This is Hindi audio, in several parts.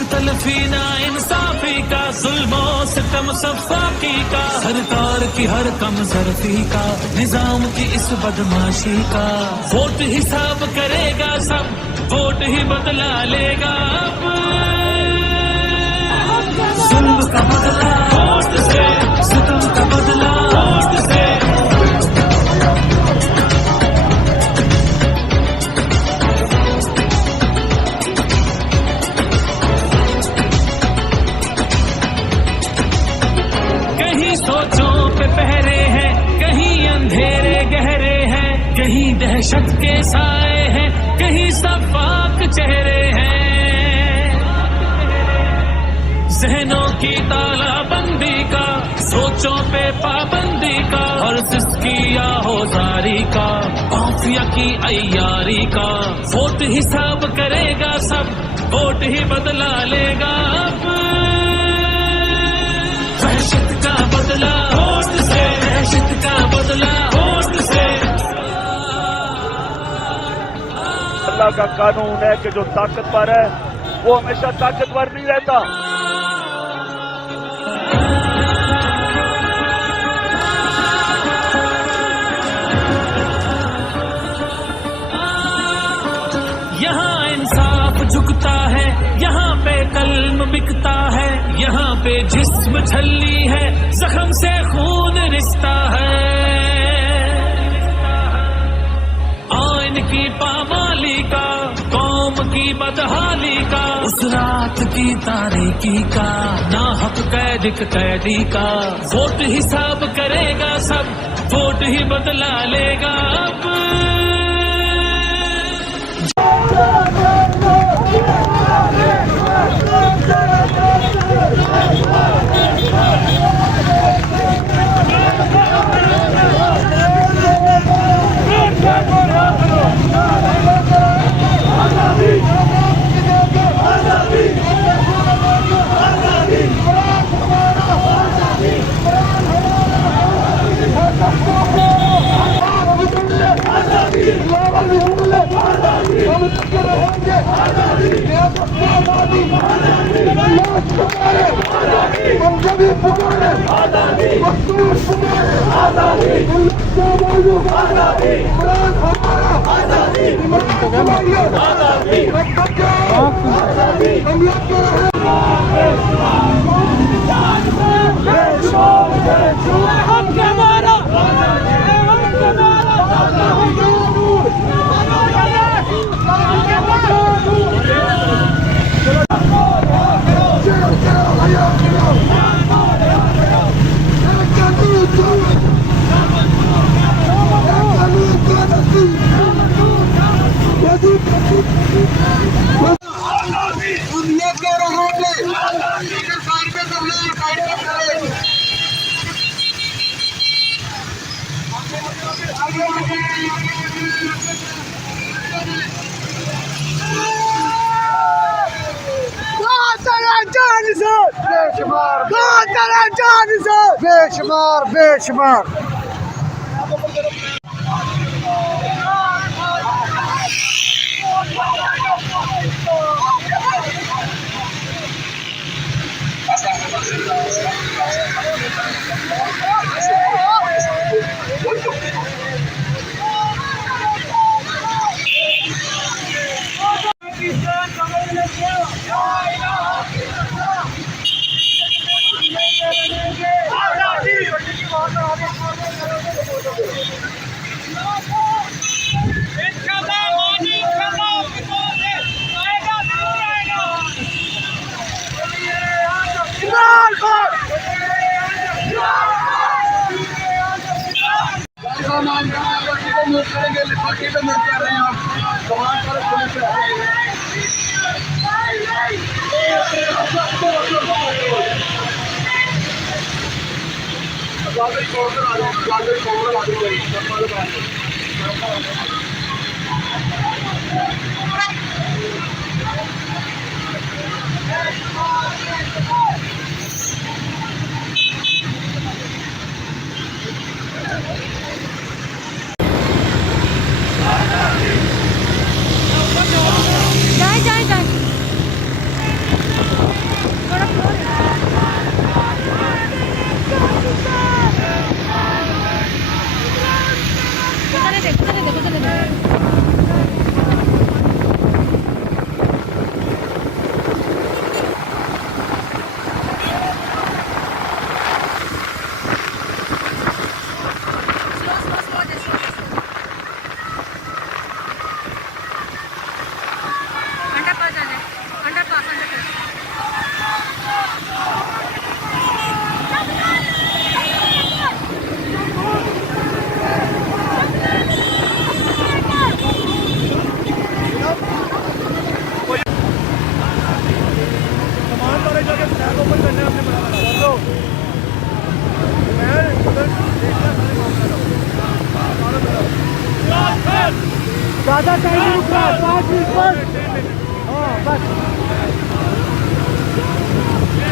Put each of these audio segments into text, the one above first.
हक तलफी ना इंसाफी का, जुल्मो सितम सफाकी का, सरकार की हर कम सरफी का, निजाम की इस बदमाशी का। वोट हिसाब करेगा सब, वोट ही बदला लेगा अब। जुल्म का बदला वोट से, सितम का बदला वोट से। कहीं सोचों पे पहरे हैं, कहीं अंधेरे गहरे हैं, कहीं दहशत के साए हैं, कहीं सफाक चेहरे हैं। जहनों की तालाबंदी का, सोचों पे पाबंदी का, और सिस्की या होजारी का, माफिया की अय्यारी का। वोट हिसाब करेगा सब, वोट ही बदला लेगा अब। दहशत का बदला वोट से, दहशत का बदला वोट से। अल्लाह का कानून है कि जो ताकतवर है वो हमेशा ताकतवर नहीं रहता। यहाँ इंसाफ झुकता है, यहाँ पे कल्म बिकता है, यहाँ पे जिस्म छल्ली है, जख्म से खून रिश्ता है। आइन की पामाली का, कौम की बदहाली का, उस रात की तारीकी का, नाहक कैदी का। वोट हिसाब करेगा सब, वोट ही बदला लेगा अब। हम सभी पुकारे आजादी, मजदूर पुकारे आजादी, आजादी, इमरान हमारा आजादी, इमरान हमारा आजादी, आजादी, हम लोग के हम हमारा बेशुमार बेशुमार करेंगे लिफाफे पे मिल कर रहे हैं आप सवाल पर पुलिस ज़्यादा टाइम नहीं रुक रहा, 5 मिनट बस। हाँ बस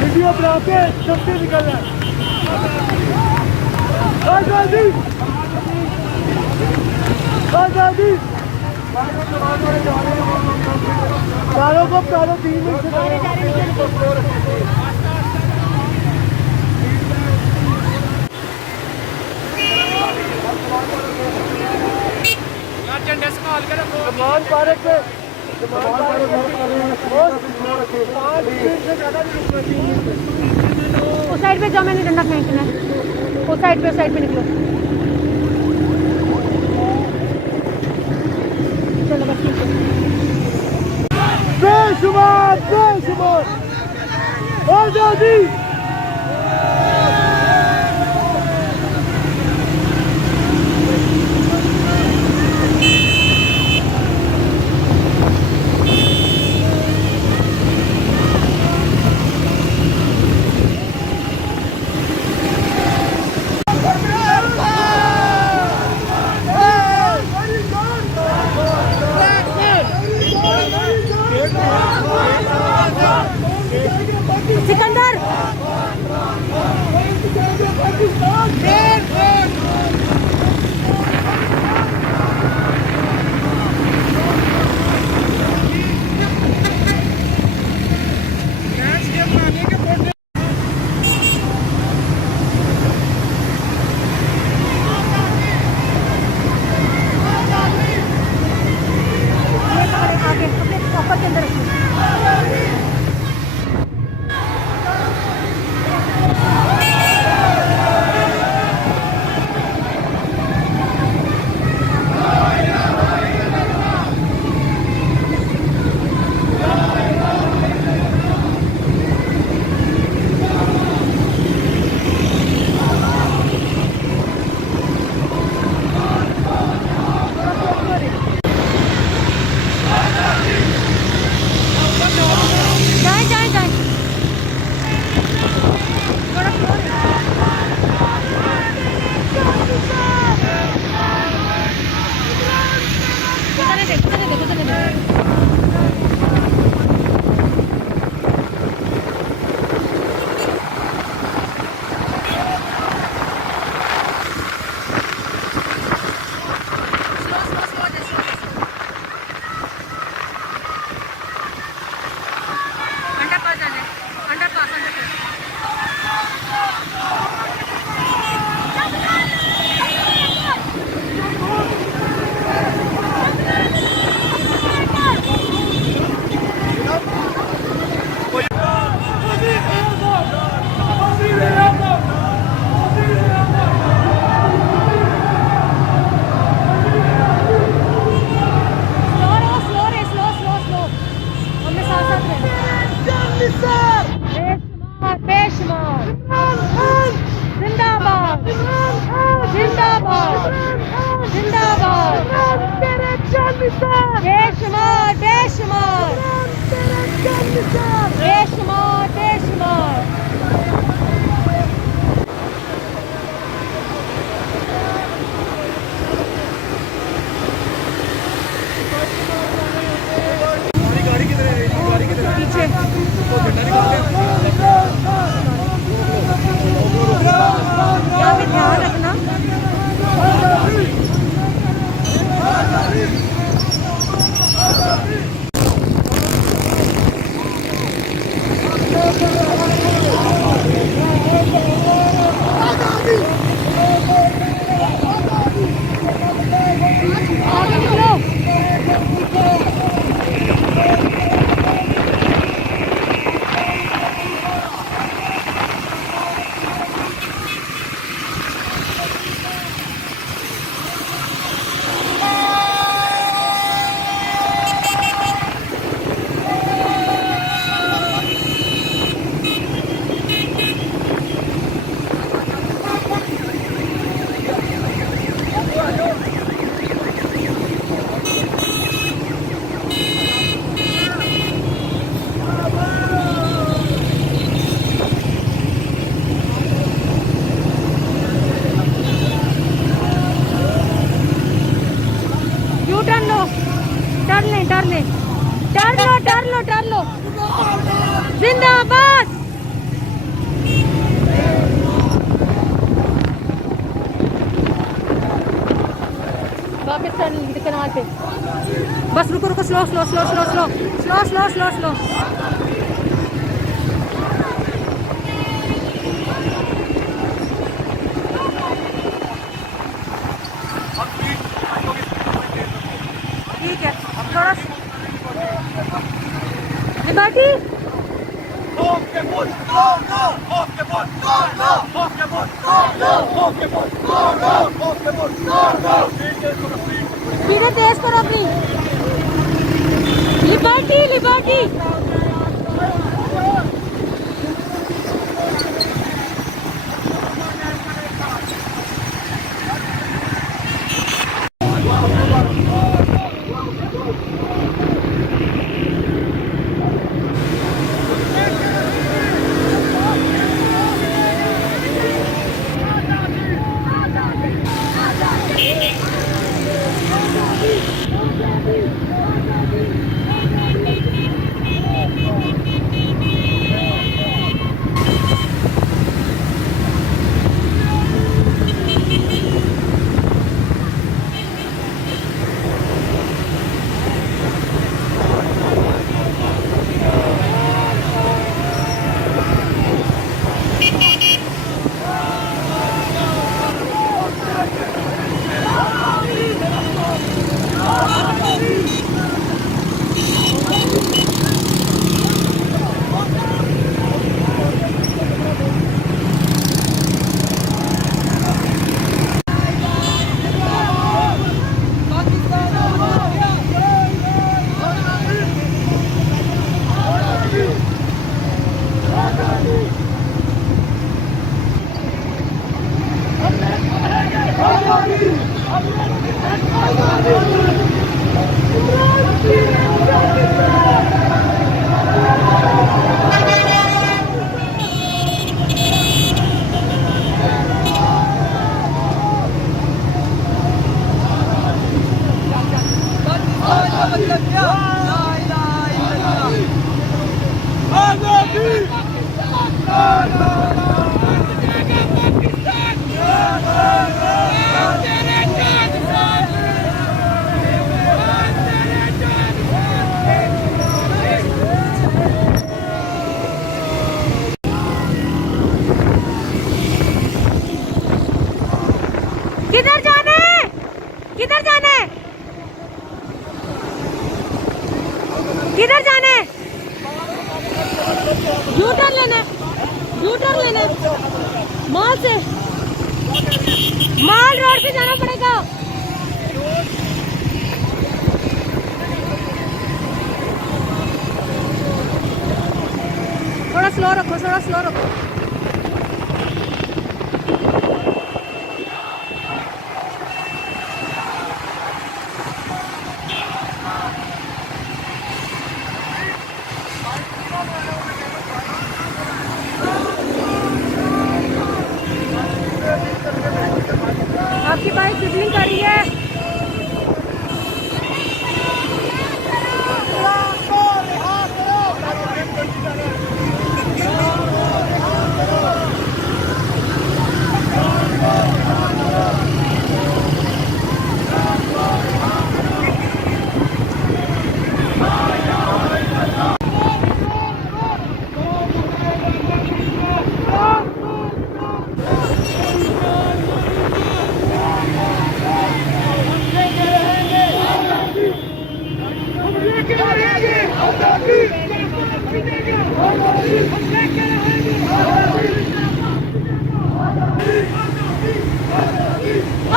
वीडियो बनाते सबसे निकल रहा है। आज़ादी आज़ादी चारों को चारों 3 मिनट समान पार्क पे उस साइड पे जाओ, मैंने डंडा फेंकना है। उस साइड पे निकलो। चलो बस ठीक है। बेशुमार बेशुमार आज़ादी सिकंदर आगे अपने पॉकेट के अंदर रखिए। जाए थोड़ा बेशुमार बेशुमार बेशुमार बेशुमार पीछे यहाँ पे ध्यान रखना। जिंदाबाद। पाकिस्तान कनाल पे बस रुको रुको, slow slow slow slow slow slow slow slow slow. ठीक है थोड़ा लिबर्टी। स्पीड तेज करो अपनी। Liberty liberty. किधर जाना है, किधर जाना है, किधर जाना है? यू टर्न लेना है, यू टर्न लेना है। मॉल से, मॉल रोड से जाना पड़ेगा। थोड़ा स्लो रखो, थोड़ा स्लो रखो। आपकी बाइक सिबलिंग कर रही है।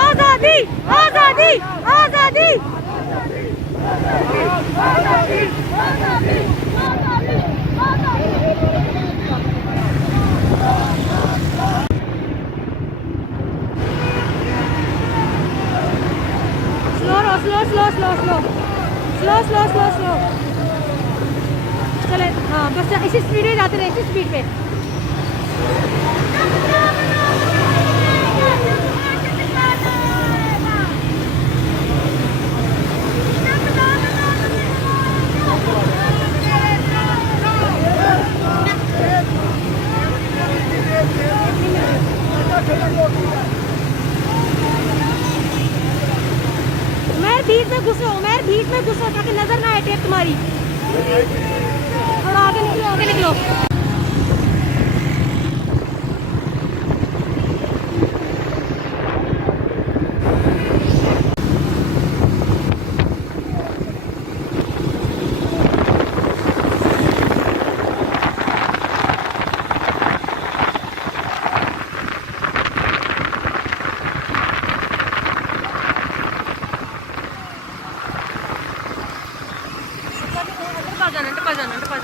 आजादी आजादी आजादी slow slow slow slow slow slow slow slow slow चले। हाँ बस इसी स्पीड में जाते रहे, इसी स्पीड पे। में घुसो ताकि नजर ना आए टेप तुम्हारी। थोड़ा आगे निकलो, आगे निकलो। टपा जाना, टपा जाना।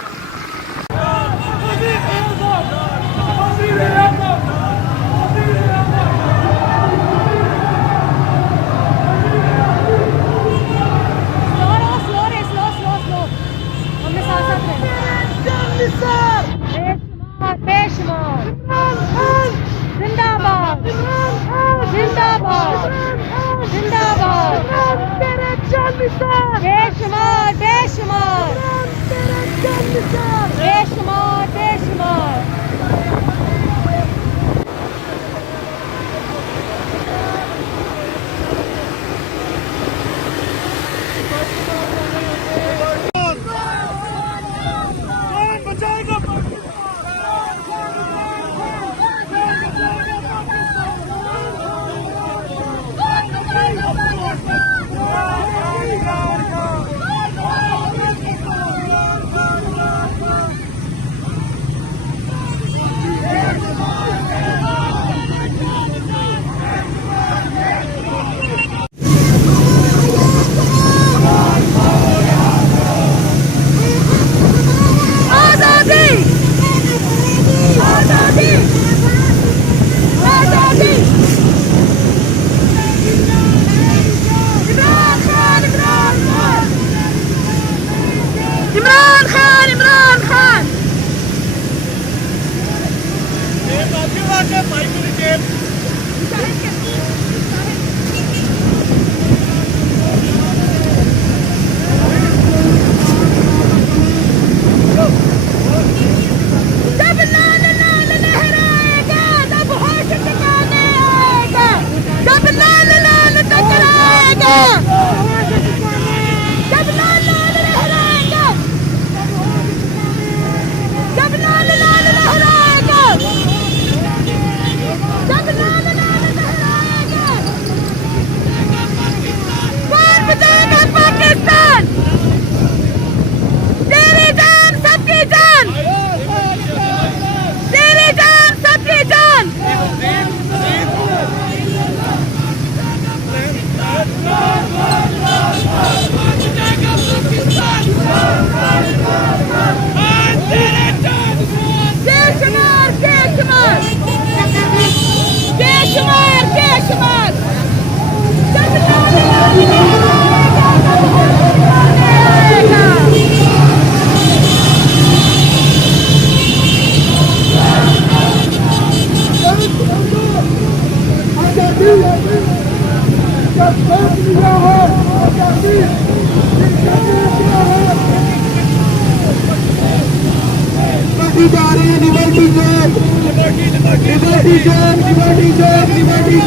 स्लो रे, स्लो। हमें साथ रहना। बेशुमार। जिंदाबाद। बेशुमार। इमरान खान। जब लाल लाल लहराएगा तब होश ठिकाने आएगा। जब लाल लाल टकराएगा, जब लाल लाल लहराएगा, जब लाल लाल लहराएगा, जब लाल लाल लहराएगा, कौन बचाएगा पाकिस्तान? तेरी जान सबकी जान, तेरी जान सबकी जान। बेशुमार जब लाल लाल लहराएगा तब होश ठिकाने आएगा। लिबर्टी